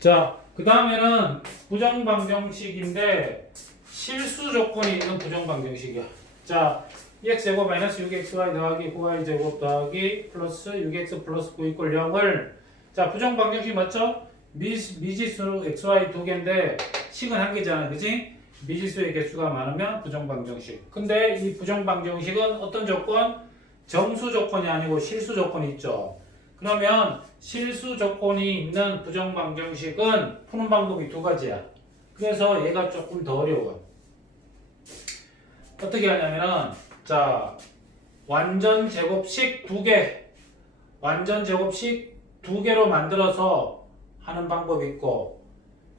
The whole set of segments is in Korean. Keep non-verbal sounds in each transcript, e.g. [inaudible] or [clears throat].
자, 그 다음에는 부정방정식인데 실수 조건이 있는 부정방정식이야. 자, 2x 제곱 마이너스 6xy 더하기 9y 제곱 더하기 플러스 6x 플러스 9 이꼴 0을 자, 부정방정식 맞죠? 미, 미지수 xy 두 개인데 식은 한 개잖아. 그지? 미지수의 개수가 많으면 부정방정식. 근데 이 부정방정식은 어떤 조건? 정수 조건이 아니고 실수 조건이 있죠. 그러면 실수 조건이 있는 부정 방정식은 푸는 방법이 두 가지야. 그래서 얘가 조금 더 어려워. 어떻게 하냐면은 자 완전 제곱식 두 개, 완전 제곱식 두 개로 만들어서 하는 방법이 있고,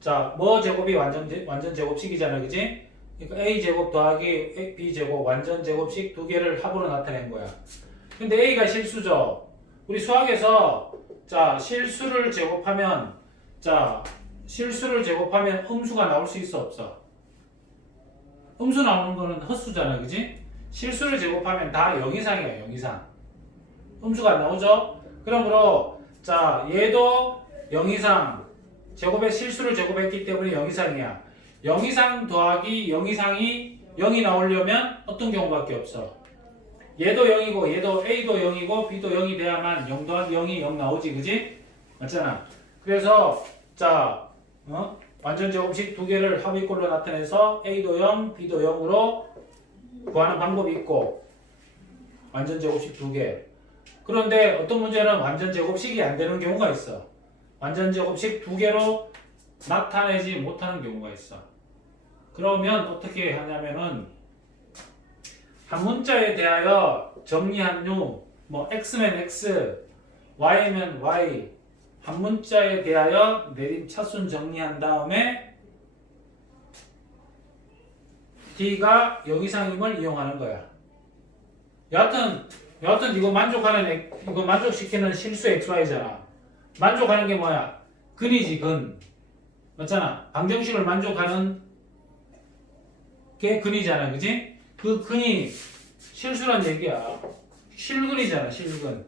자뭐 제곱이 완전 제, 완전 제곱식이잖아, 그지? 그러니까 a 제곱 더하기 b 제곱 완전 제곱식 두 개를 합으로 나타낸 거야. 근데 a가 실수죠. 우리 수학에서 자 실수를 제곱하면 자 실수를 제곱하면 음수가 나올 수 있어 없어? 음수 나오는 거는 헛수잖아, 그지? 실수를 제곱하면 다 0 이상이야, 0 이상. 음수가 안 나오죠? 그러므로 자 얘도 0 이상 제곱에 실수를 제곱했기 때문에 0 이상이야. 0 이상 더하기 0 이상이 0이 나오려면 어떤 경우밖에 없어? 얘도 0이고 얘도 A도 0이고 B도 0이 돼야만 0 더하기 0이 0 나오지 그지? 맞잖아 그래서 자 어? 완전 제곱식 두 개를 합의꼴로 나타내서 A도 0, B도 0으로 구하는 방법이 있고 완전 제곱식 두 개. 그런데 어떤 문제는 완전 제곱식이 안 되는 경우가 있어. 완전 제곱식 두 개로 나타내지 못하는 경우가 있어. 그러면 어떻게 하냐면은 한 문자에 대하여 정리한 후, 뭐 x면 x, y면 y, 한 문자에 대하여 내림 차순 정리한 다음에 d가 0 이상임을 이용하는 거야. 여하튼 여하튼 이거 만족하는 엑- 이거 만족시키는 실수 xy잖아. 만족하는 게 뭐야? 근이지 근. 맞잖아. 방정식을 만족하는 게 근이잖아, 그지? 그 근이 실수란 얘기야. 실근이잖아, 실근.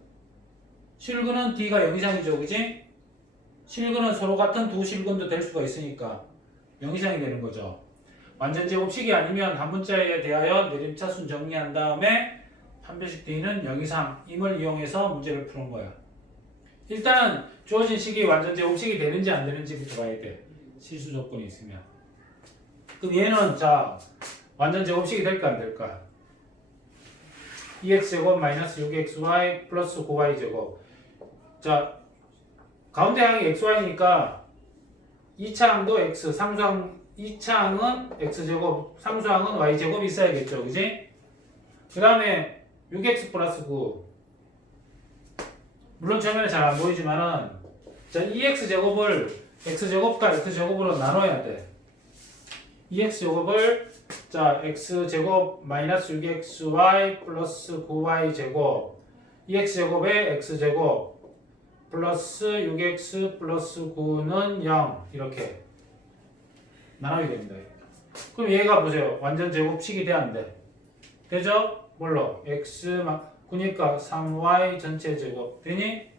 실근은 D가 0 이상이죠, 그지? 실근은 서로 같은 두 실근도 될 수가 있으니까 0 이상이 되는 거죠. 완전 제곱식이 아니면 한 문자에 대하여 내림차순 정리한 다음에 판별식 D는 0 이상임을 이용해서 문제를 푸는 거야. 일단 주어진 식이 완전 제곱식이 되는지 안 되는지부터 봐야 돼. 실수 조건이 있으면. 그럼 얘는 자 완전 제곱식이 될까 안 될까? 2x 제곱 마이너스 6xy 플러스 9y 제곱. 자 가운데 항이 xy니까 2차항도 x 상수항 2차항은 x 제곱 상수항은 y 제곱 있어야겠죠, 그지? 그 다음에 6x 플러스 9. 물론 처음에는 잘 안 보이지만은 자 2x 제곱을 x 제곱과 x 제곱으로 나눠야 돼. 2x 제곱을 자 x 제곱 마이너스 6xy 플러스 9y 제곱 2x 제곱에 x 제곱 플러스 6x 플러스 9는 0 이렇게 나눠야 됩니다. 그럼 얘가 보세요. 완전 제곱식이 돼야 안 돼? 되죠? 뭘로? x 마- 9니까 3y 전체 제곱 되니?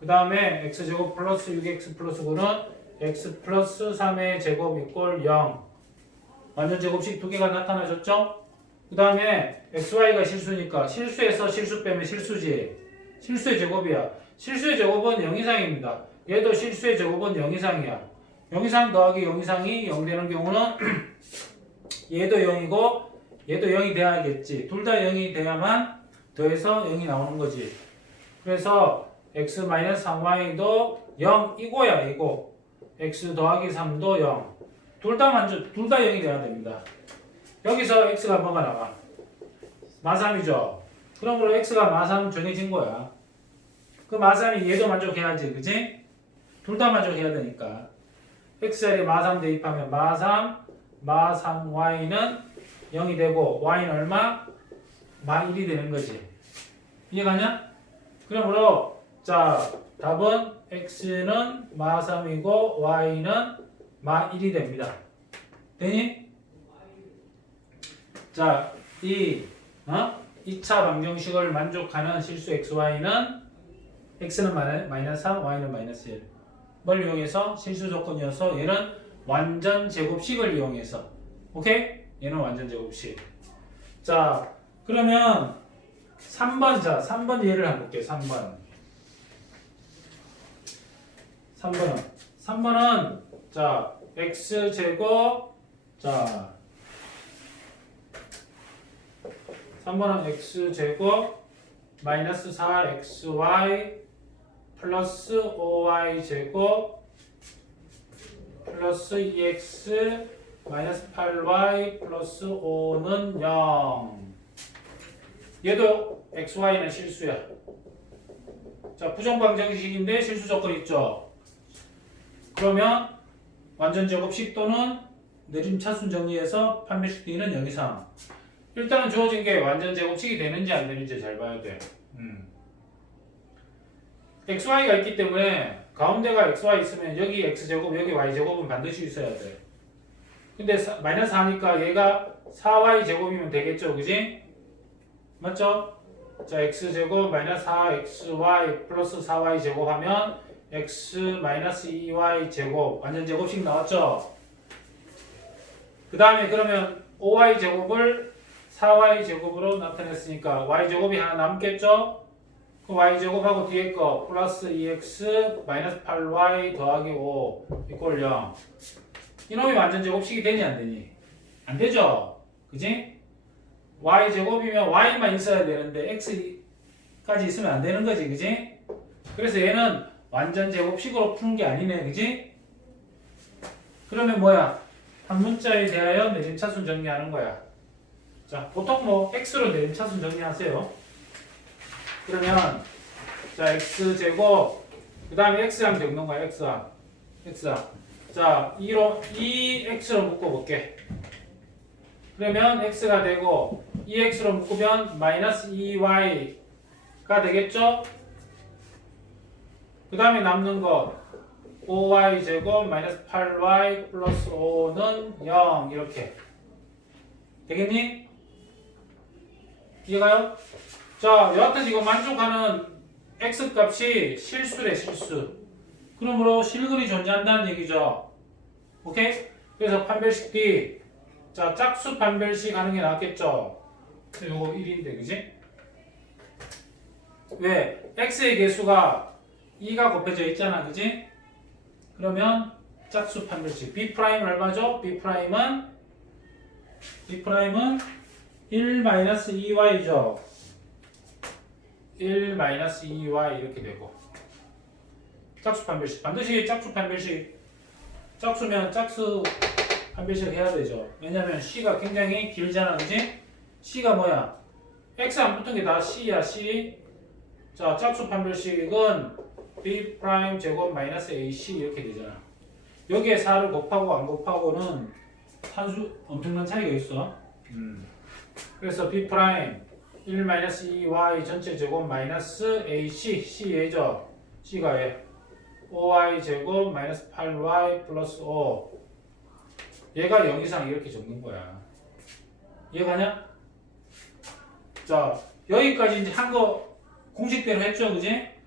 그 다음에 x 제곱 플러스 6x 플러스 9는 x 플러스 3의 제곱 이꼴 0 완전 제곱식 두 개가 나타나졌죠? 그 다음에 xy가 실수니까 실수에서 실수 빼면 실수지. 실수의 제곱이야. 실수의 제곱은 0 이상입니다. 얘도 실수의 제곱은 0 이상이야. 0 이상 더하기 0 이상이 0 되는 경우는 [clears throat] 얘도 0이고 얘도 0이 돼야겠지. 둘 다 0이 돼야만 더해서 0이 나오는 거지. 그래서 x-3y도 0 이거야 이거. x 더하기 3도 0 둘다 만족, 둘 다 0이 돼야 됩니다. 여기서 x가 뭐가 나와? 마3이죠. 그러므로 x가 마3 정해진 거야. 그 마3이 얘도 만족해야지, 그지? 둘 다 만족해야 되니까. x자리에 마3 대입하면 마3, 마3y는 0이 되고 y는 얼마? 마 1이 되는 거지. 이해가냐? 그러므로 자 답은 x는 마3이고 y는 마 1이 됩니다. 되니? 자, 이 어? 2차 방정식을 만족하는 실수 xy는 x는 마이너스 3, y는 마이너스 1. 뭘 이용해서 실수 조건이어서 얘는 완전 제곱식을 이용해서 오케이? 얘는 완전 제곱식. 자 그러면 3번 자 3번 예를 한번 볼게요. 3번 3번은 3번은 자 x 제곱 자 3번은 x 제곱 마이너스 4xy 플러스 5y 제곱 플러스 2x 마이너스 8y 플러스 5는 0 얘도 xy는 실수야. 자 부정방정식인데 실수 조건 있죠? 그러면 완전 제곱식 또는 내림 차순 정리해서 판매식 D는 0 이상 일단은 주어진 게 완전 제곱식이 되는지 안 되는지 잘 봐야 돼 음. xy가 있기 때문에 가운데가 xy 있으면 여기 x제곱 여기 y제곱은 반드시 있어야 돼 근데 사- 마이너스 4니까 얘가 4y제곱이면 되겠죠 그지? 맞죠? 자 x제곱 마이너스 4xy 플러스 4y제곱 하면 x 마이너스 2y제곱 완전 제곱식 나왔죠? 그 다음에 그러면 5y제곱을 4y제곱으로 나타냈으니까 y제곱이 하나 남겠죠? 그 y제곱하고 뒤에 거 플러스 2x 마이너스 8y 더하기 5 이꼴 0 이놈이 완전 제곱식이 되니 안 되니? 안 되죠? 그지? y제곱이면 y만 있어야 되는데 x까지 있으면 안 되는 거지 그지? 그래서 얘는 완전 제곱식으로 푸는 게 아니네 그지? 그러면 뭐야? 한 문자에 대하여 내림차순 정리하는 거야. 자 보통 뭐 x로 내림차순 정리하세요. 그러면 자 x 제곱 그 다음에 x랑 적는 거야 x랑 x랑 자 2로 2x로 묶어볼게. 그러면 x가 되고 2x로 묶으면 마이너스 2y가 되겠죠 그 다음에 남는 거 5y 제곱 마이너스 8y 플러스 5는 0 이렇게 되겠니? 이해가요? 자, 여하튼 이거 만족하는 x 값이 실수래 실수. 그러므로 실근이 존재한다는 얘기죠. 오케이? 그래서 판별식 D. 자, 짝수 판별식 하는 게 낫겠죠. 요거 1인데, 그지? 왜? x의 개수가 2가 곱해져 있잖아, 그지? 그러면 짝수 판별식 B 프라임 얼마죠? B 프라임은 B 프라임은 1 마이너스 2y죠. 1 마이너스 2y 이렇게 되고 짝수 판별식 반드시 짝수 판별식 짝수면 짝수 판별식 해야 되죠. 왜냐면 C가 굉장히 길잖아, 그지? C가 뭐야? X 안 붙은 게 다 C야, C. 자, 짝수 판별식은 B 프라임 제곱 마이너스 AC 이렇게 되잖아. 여기에 4를 곱하고 안 곱하고는 산수 엄청난 차이가 있어. 음. 그래서 B 프라임 1 마이너스 2y 전체 제곱 마이너스 AC C 얘죠. C가 얘. 5y 제곱 마이너스 8y 플러스 5 얘가 0 이상 이렇게 적는 거야. 이해가냐? 자 여기까지 이제 한 거 공식대로 했죠, 그지?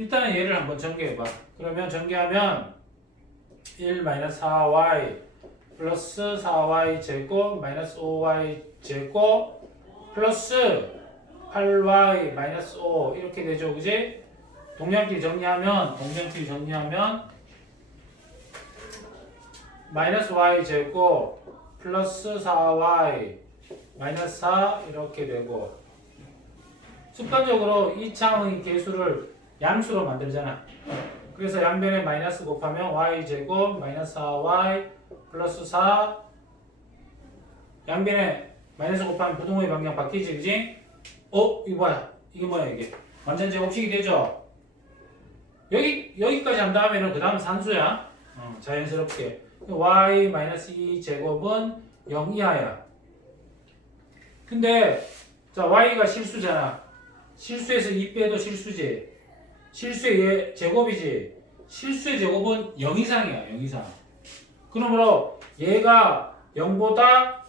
일단은 얘를 한번 전개해봐. 그러면 전개하면 1 마이너스 4y 플러스 4y 제곱 마이너스 5y 제곱 플러스 8y 마이너스 5 이렇게 되죠, 그지? 동량끼리 정리하면 동량끼리 정리하면 마이너스 y 제곱 플러스 4y 마이너스 4 이렇게 되고 습관적으로 이 창의 개수를 양수로 만들잖아. 그래서 양변에 마이너스 곱하면 y 제곱 마이너스 4y 플러스 4 양변에 마이너스 곱하면 부동의 방향 바뀌지 그지? 어? 이거 뭐야? 이게 뭐야 이게? 완전 제곱식이 되죠? 여기, 여기까지 한 다음에는 그 다음 산수야 어, 자연스럽게 y 마이너스 2 제곱은 0 이하야 근데 자 y가 실수잖아 실수에서 2 빼도 실수지 실수의 얘 제곱이지 실수의 제곱은 0 이상이야 0 이상 그러므로 얘가 0보다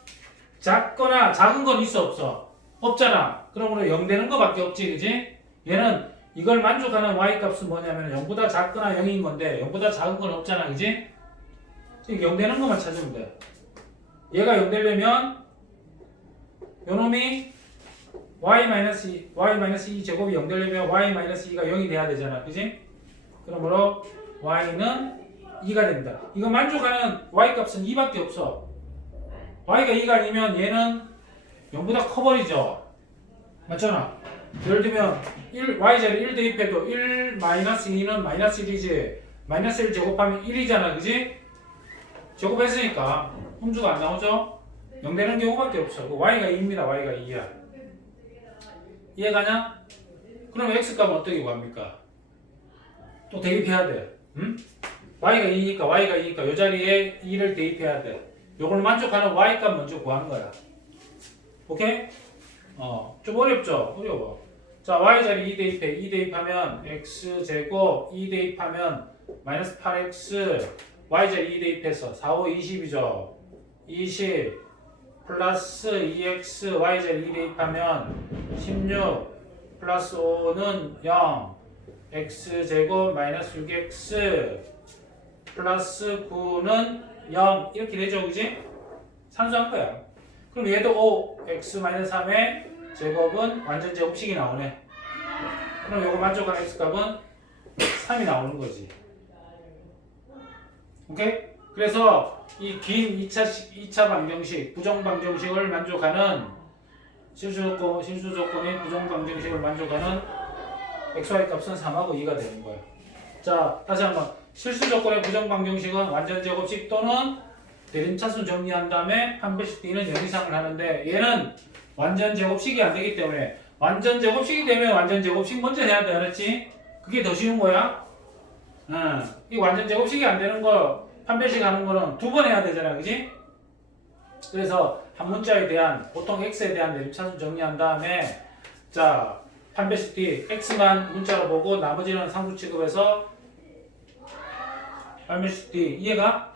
작거나 작은 건 있어 없어? 없잖아. 그러므로 0 되는 거밖에 없지, 그지? 얘는 이걸 만족하는 y 값은 뭐냐면 0보다 작거나 0인 건데 0보다 작은 건 없잖아 그지? 지금 0 되는 것만 찾으면 돼 얘가 0 되려면 요놈이 y-2 y-2 제곱이 0 되려면 y-2가 0이 돼야 되잖아. 그지? 그러므로 y는 2가 됩니다. 이거 만족하는 y 값은 2밖에 없어. y가 2가 아니면 얘는 0보다 커버리죠. 맞잖아. 예를 들면 1, y자리 1 대입해도 1 마이너스 2는 마이너스 1이지. 마이너스 1 제곱하면 1이잖아. 그지? 제곱했으니까 홈수가 안 나오죠? 0 되는 경우밖에 없어. 그 y가 2입니다. y가 2야 이해가냐? 그럼 x값은 어떻게 구합니까? 또 대입해야 돼 응? y가 2니까 y가 2니까 이 자리에 2를 대입해야 돼 요걸 만족하는 y값 먼저 구하는 거야 오케이? 어, 좀 어렵죠? 어려워. 자, y자리 2 대입해. 2 대입하면 x제곱 2 대입하면 마이너스 8x y자리 2 대입해서 4, 5, 20이죠. 20 플러스 2x y자리 2 대입하면 16 플러스 5는 0 x제곱 마이너스 6x 플러스 9는 0 이렇게 되죠. 그지? 산수한 거야. 그럼 얘도 5 x 3의 제곱은 완전 제곱식이 나오네. 그럼 요거 만족하는 x 값은 3이 나오는 거지. 오케이? 그래서 이 긴 2차 2차 방정식, 부정 방정식을 만족하는 실수 조건, 실수 조건인 부정 방정식을 만족하는 xy 값은 3하고 2가 되는 거야. 자, 다시 한번 실수 조건의 부정 방정식은 완전 제곱식 또는 대림차수 정리한 다음에 판별식 D는 0 이상을 하는데 얘는 완전 제곱식이 안 되기 때문에 완전 제곱식이 되면 완전 제곱식 먼저 해야 돼 알았지? 그게 더 쉬운 거야 응. 이 완전 제곱식이 안 되는 거 판별식 하는 거는 두 번 해야 되잖아 그지? 그래서 한 문자에 대한 보통 x에 대한 대립차수 정리한 다음에 자 판별식 D x만 문자로 보고 나머지는 상수 취급해서 판별식 D 이해가?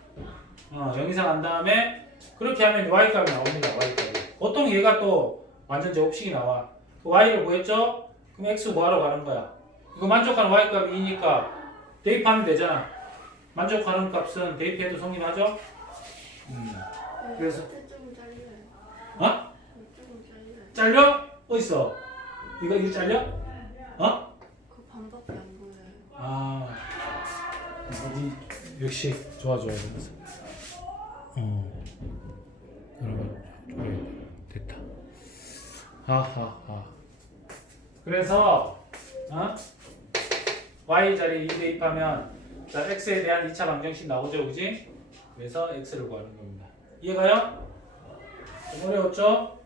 어, 0 이상 한 다음에 그렇게 하면 y값이 나옵니다. y값이. 보통 얘가 또 완전 제곱식이 나와. 그 y를 구했죠? 그럼 x 구하러 가는 거야. 이거 만족하는 y값이 2니까 대입하면 되잖아. 만족하는 값은 대입해도 성립하죠? 음. 그래서- 좀 잘려요. 어? 좀 잘려요. 잘려? 어딨어? 이거 이거 잘려? 어? 그 반밖에 안 보여요. 아, 어디 역시 좋아줘야 되면서. 어, 여러분 좋아요 됐다. 하하하. 그래서 어? y 자리 2 대입하면 자 x에 대한 2차 방정식 나오죠, 그지? 그래서 x를 구하는 겁니다. 이해가요? 좀 어려웠죠?